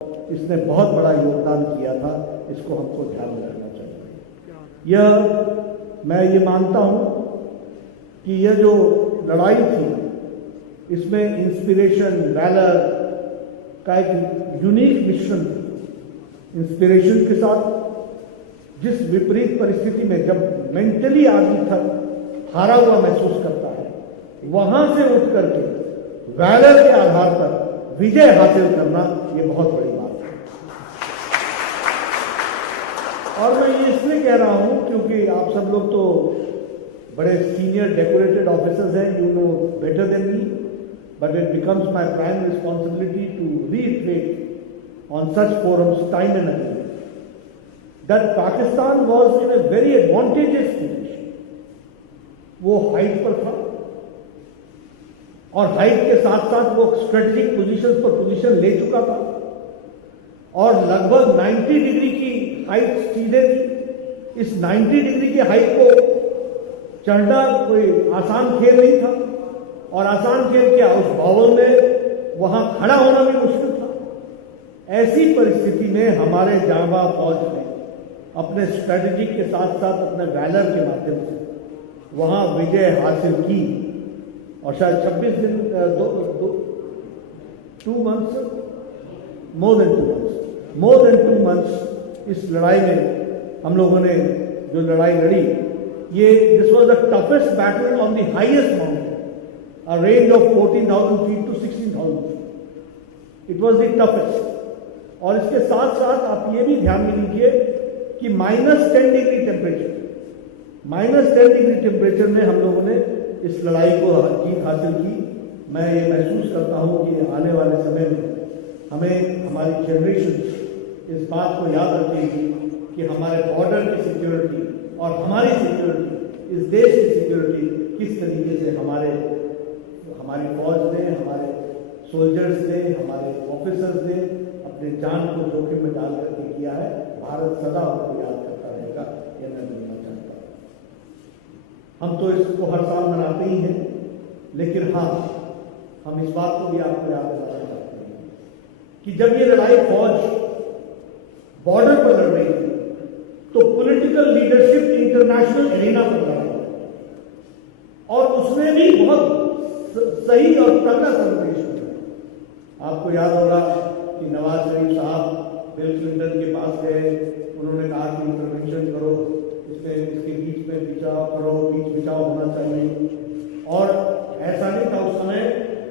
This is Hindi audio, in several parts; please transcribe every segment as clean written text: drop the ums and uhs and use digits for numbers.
इसने बहुत बड़ा योगदान किया था, इसको हमको ध्यान में रखना चाहिए। मैं ये मानता हूं कि यह जो लड़ाई थी इसमें इंस्पिरेशन, वैलर का एक यूनिक मिश्रण था। इंस्पिरेशन के साथ जिस विपरीत परिस्थिति में जब मेंटली आदमी थक हारा हुआ महसूस करता है, वहां से उठ करके वैलर के आधार पर विजय हासिल करना, ये बहुत बड़ी बात है। और मैं ये इसलिए कह रहा हूं क्योंकि आप सब लोग तो बड़े सीनियर डेकोरेटेड ऑफिसर्स हैं, you know better than me, but it becomes my prime responsibility to reiterate on such forums time and again that Pakistan was in a very advantageous position. वो हाइट पर था और हाइट के साथ साथ वो स्ट्रेटेजिक पोजीशन पर पोजीशन ले चुका था और लगभग 90 डिग्री की हाइट सीधे थी। इस 90 डिग्री की हाइट को चढ़ना कोई आसान खेल नहीं था और आसान खेल क्या, उस भवन में वहां खड़ा होना भी मुश्किल था। ऐसी परिस्थिति में हमारे जांबाज फौज ने अपने स्ट्रेटेजी के साथ साथ अपने वैलर के माध्यम से वहां विजय हासिल की और शायद 26 दिन 2 मंथ्स मोर देन 2 मंथ्स इस लड़ाई में हम लोगों ने जो लड़ाई लड़ी, ये this was the toughest battle on the highest mountain, a range of 14,000 feet to 16,000 feet. It was the toughest. और इसके साथ साथ आप ये भी ध्यान में लीजिए कि -10 डिग्री टेम्परेचर में हम लोगों ने इस लड़ाई को जीत हासिल की। मैं ये महसूस करता हूं कि आने वाले समय में हमें, हमारी जनरेशन इस बात को याद रखेगी कि हमारे बॉर्डर की सिक्योरिटी और हमारी सिक्योरिटी, इस देश की सिक्योरिटी किस तरीके से हमारी फौज ने, हमारे सोल्जर्स ने, हमारे ऑफिसर्स ने अपने जान को जोखिम में डाल करके किया है। भारत सदा उनको याद करता रहेगा, यह मैं बोलना चाहता हूं। हम तो इसको हर साल मनाते ही हैं, लेकिन हाँ, हम इस बात को भी आपको याद दिलाना चाहते हैं कि जब ये लड़ाई फौज बॉर्डर पर लड़ रही थी तो पॉलिटिकल लीडरशिप इंटरनेशनल एरिना पर लड़ रही थी और उसमें भी बहुत सही और तगड़ा संदेश दिया। आपको याद होगा कि नवाज शरीफ साहब बिल क्लिंटन के पास गए, उन्होंने कहा कि इंटरवेंशन करो, इसके बीच में बीच बिचाव होना चाहिए। और ऐसा नहीं था, उस समय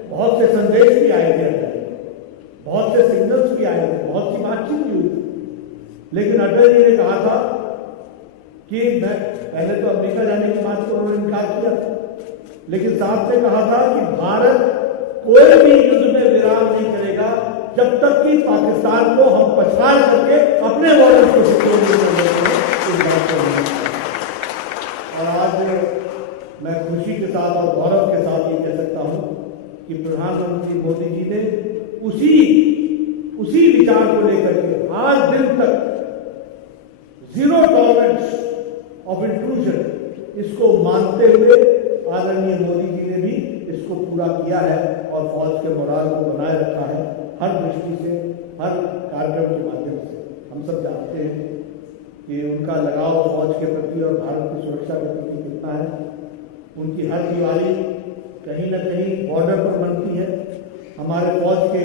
बहुत से संदेश भी आए थे, बहुत से सिग्नल्स भी आए थे, बहुत सी बातचीत भी हुई थी, लेकिन अटल जी ने कहा था कि पहले तो अमेरिका जाने की बात को उन्होंने इनकार किया था, लेकिन साहब ने कहा था कि भारत कोई भी युद्ध में विराम नहीं करेगा जब तक कि पाकिस्तान को हम पछाड़ करके अपने बॉर्डर को सिक्योर नहीं करेंगे। और आज मैं खुशी के साथ और गौरव के साथ ये कह सकता हूं कि प्रधानमंत्री मोदी जी ने उसी विचार को लेकर के आज दिन तक जीरो टॉलरेंस ऑफ इंट्रूजन, इसको मानते हुए आदरणीय मोदी जी ने भी इसको पूरा किया है और फौज के मोराल को बनाए रखा है हर दृष्टि से, हर कार्यक्रम के माध्यम से। हम सब जानते हैं कि उनका लगाव फौज के प्रति और भारत की सुरक्षा के प्रति कितना है। उनकी हर दिवाली कहीं न कहीं बॉर्डर पर बनती है, हमारे फौज के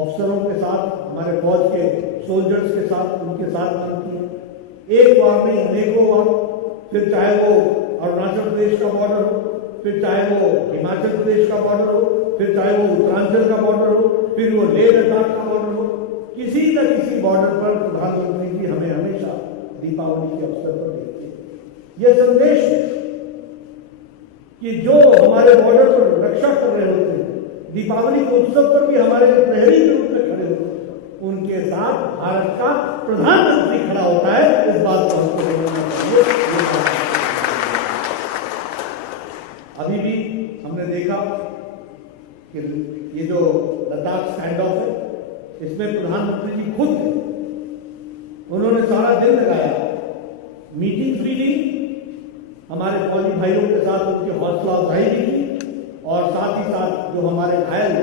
अफसरों के साथ, हमारे फौज के सोल्जर्स के साथ, उनके साथ बनती है। एक बार नहीं, अनेकों बार, फिर चाहे वो अरुणाचल प्रदेश का बॉर्डर हो, फिर चाहे वो हिमाचल प्रदेश का बॉर्डर हो, फिर चाहे वो उत्तरांचल का बॉर्डर हो, फिर वो लेह लद्दाख का बॉर्डर हो, किसी न किसी बॉर्डर पर प्रधानमंत्री जी हमें हमेशा दीपावली के अवसर पर देखते हैं। यह संदेश है कि जो हमारे बॉर्डर पर रक्षा कर रहे होते हैं, दीपावली के उत्सव पर भी हमारे प्रहरी के रूप में खड़े होते हैं, उनके साथ भारत का प्रधानमंत्री खड़ा होता है। इस बात को हमको बोलना चाहिए। अभी भी हमने देखा कि ये जो लद्दाख स्टैंड ऑफ है, इसमें प्रधानमंत्री जी खुद थे, उन्होंने सारा दिन लगाया, मीटिंग्स भी ली, हमारे फौजी भाइयों के साथ उनकी हौसला अफजाई भी की और साथ ही साथ जो हमारे घायल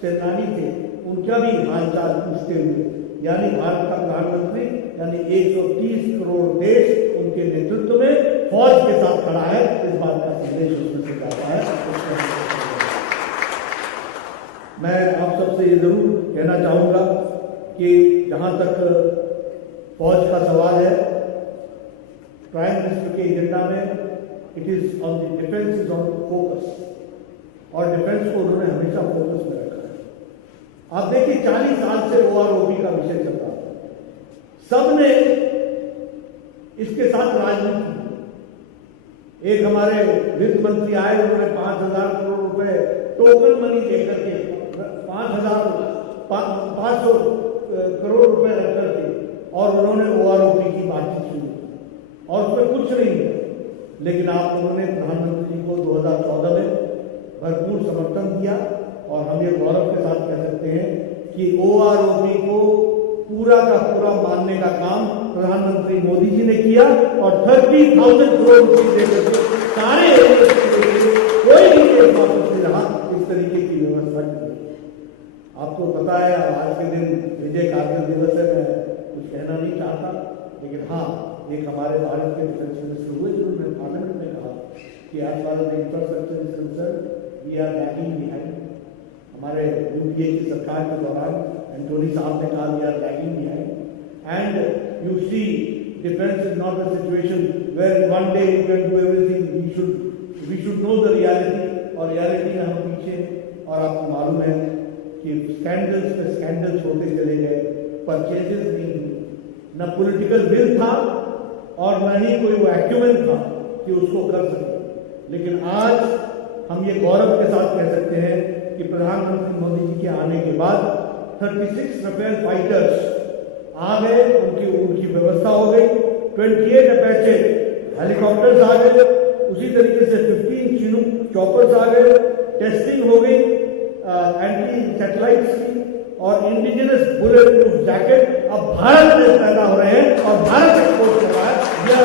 सेनानी थे उनका भी हालचाल पूछते हुए, यानी भारत का प्रधानमंत्री यानी 130 करोड़ देश उनके नेतृत्व में फौज के साथ खड़ा है, इस बात का संदेश उसमें से जाता है। मैं आप सबसे ये जरूर कहना चाहूंगा कि जहां तक फौज का सवाल है, प्राइम मिनिस्टर के एजेंडा में it is on the defence is on focus, और डिफेंस को उन्होंने हमेशा फोकस में रखा है। आप देखिए 40 साल से OROP का विषय चल रहा है, सबने इसके साथ राजनीति। एक हमारे वित्त मंत्री आए, उन्होंने 5,000 करोड़ रुपए टोकन मनी देकर के 500 करोड़ रुपए रख करके, और उन्होंने OROP की बातचीत शुरू की, और उसमें कुछ नहीं है। लेकिन आप लोगों ने प्रधानमंत्री जी को 2014 में भरपूर समर्थन दिया, और हम ये गौरव के साथ कह सकते हैं कि OROP को पूरा का पूरा मानने का काम प्रधानमंत्री मोदी जी ने किया, और 30,000 करोड़ रुपए देकर सारे कोई भी देश वापस नहीं रहा, इस तरीके की व्यवस्था की। आपको पता है आज के दिन विजय कारगिल दिवस है, मैं कुछ कहना नहीं चाहता, लेकिन हाँ, एक हमारे भारत के डिफेंस मिनिस्टर हुए जिन्होंने पार्लियामेंट में कहा कि as far as infrastructure is concern we are lagging behind. हमारे UPA की सरकार के दौरान एंटोनी साहब ने कहा we are lagging behind, and you see defence is not a situation where one day you can do everything, we should know the reality, और रियलिटी में हम पीछे हैं। और आपको मालूम है कि स्कैंडल्स पे स्कैंडल्स होते चले गए, परचेजेस नहीं हुए, न पॉलिटिकल विल था और न ही कोई वो एक्यूमेंट था कि उसको कर सके। लेकिन आज हम ये गौरव के साथ कह सकते हैं कि प्रधानमंत्री मोदी जी के आने के बाद 36 राफेल फाइटर्स आ गए, उनकी व्यवस्था हो गई, 28 अपाचे हेलीकॉप्टर्स आ गए, उसी तरीके से 15 चिनूक चॉपर्स आ गए, टेस्टिंग हो गई एंटी सैटेलाइट्स की, और इंडिजिनस बुलेट प्रूफ जैकेट अब भारत में पैदा हो रहे हैं और भारत एक्सपोर्ट कर रहा है। यह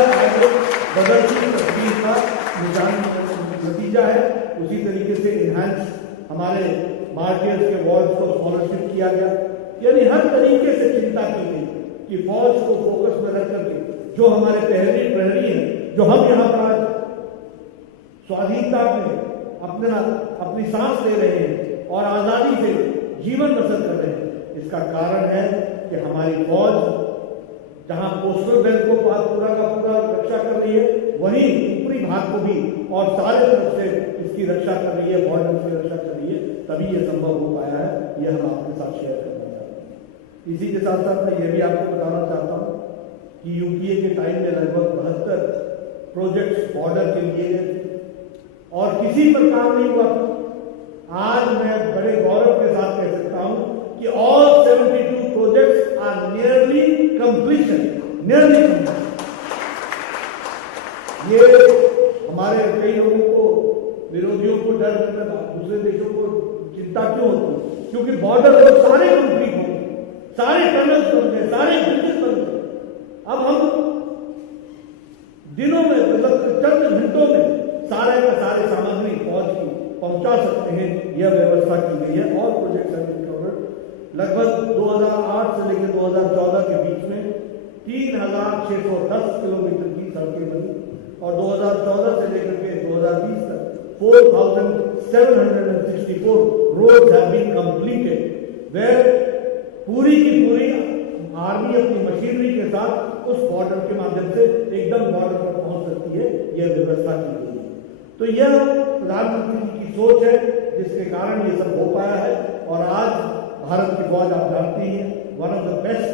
बदलती तस्वीर का नतीजा है। उसी तरीके से इनहैंस हमारे मार्टियर्स के वॉर्ड्स को स्कॉलरशिप किया गया, यानी हर तरीके से चिंता की गई कि फौज को फोकस में रख करके जो हमारे प्रहरी हैं, जो हम यहाँ पर स्वाधीनता में अपनी सांस ले रहे हैं और आजादी से जीवन बसर कर रहे हैं, इसका कारण है कि हमारी फौज जहां कोस्टल बेल्ट को पूरा का पूरा रक्षा कर रही है, वहीं ऊपरी भाग को भी और सारे तरफ से इसकी रक्षा कर रही है, बॉर्डर की रक्षा कर रही है, तभी यह संभव हो पाया है। यह हम आपके साथ शेयर करना चाहते हैं। इसी के साथ साथ मैं यह भी आपको बताना चाहता हूं कि UPA के टाइम में लगभग 72 प्रोजेक्ट्स बॉर्डर के लिए और किसी पर काम नहीं हुआ था। आज मैं बड़े गौरव के साथ कह सकता हूं कि all 72 projects are nearly completion, nearly completion. ये हमारे कई लोगों को, विरोधियों को डर, दूसरे देशों को चिंता क्यों होती? क्योंकि बॉर्डर पर सारे कंप्लीट हो गए, सारे टनल्स बन गए, सारे ब्रिजेस बन गए। अब हम दिनों में, मतलब चंद घंटों में सारे का सारे सामग्री फौज की पहुंचा सकते हैं, यह व्यवस्था की गई है। और प्रोजेक्ट लगभग 2008 से लेकर 2014 के बीच में 3,610 किलोमीटर की सड़कें बनी, और 2014 से लेकर के 2020 तक 4,764 roads have been completed, where पूरी की पूरी आर्मी अपनी मशीनरी के साथ उस बॉर्डर के माध्यम से एकदम बॉर्डर पर पहुंच सकती है। यह व्यवस्था की गई है। तो यह प्रधानमंत्री जी की सोच है, जिसके कारण ये सब हो पाया है। और आज भारत की फौज, आप जानते हैं, one of the best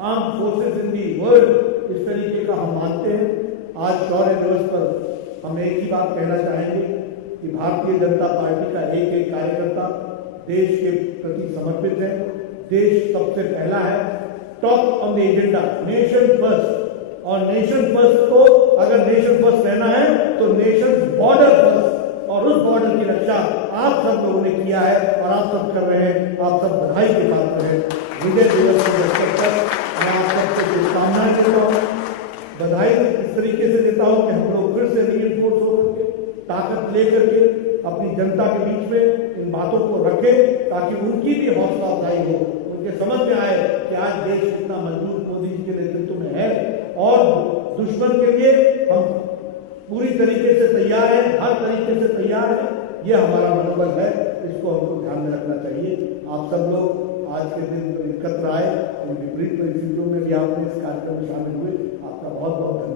armed forces in the world, इस तरीके का हम मानते हैं। आज शौर्य दिवस पर हम एक ही बात कहना चाहेंगे कि भारतीय जनता पार्टी का एक एक कार्यकर्ता देश के प्रति समर्पित है। देश सबसे पहला है, top on the agenda, nation first. और नेशन फर्स्ट को, अगर नेशन फर्स्ट रहना है तो नेशन बॉर्डर फर्स्ट, और उस बॉर्डर की रक्षा आप सब लोगों ने किया है और आप सब कर रहे हैं। आप सब बधाई के पात्र हैं। विजय दिवस के अवसर पर मैं आप सबको शुभकामनाएं देता हूँ, बधाई इस तरीके से देता हूँ कि हम लोग फिर से रीइंफोर्स होकर के, ताकत लेकर के अपनी जनता के बीच में इन बातों को रखें ताकि उनकी भी हौसला अफजाई हो, उनके समझ में आए कि आज देश कितना मजबूत मोदी जी के नेतृत्व में है और दुश्मन के लिए हम पूरी तरीके से तैयार हैं, हर तरीके से तैयार हैं। ये हमारा मनोबल है, इसको हमको ध्यान में रखना चाहिए। आप सब लोग आज के दिन एकत्र आए, विपरीत परिस्थितियों में भी आपने इस कार्यक्रम में शामिल हुए, आपका बहुत बहुत धन्यवाद।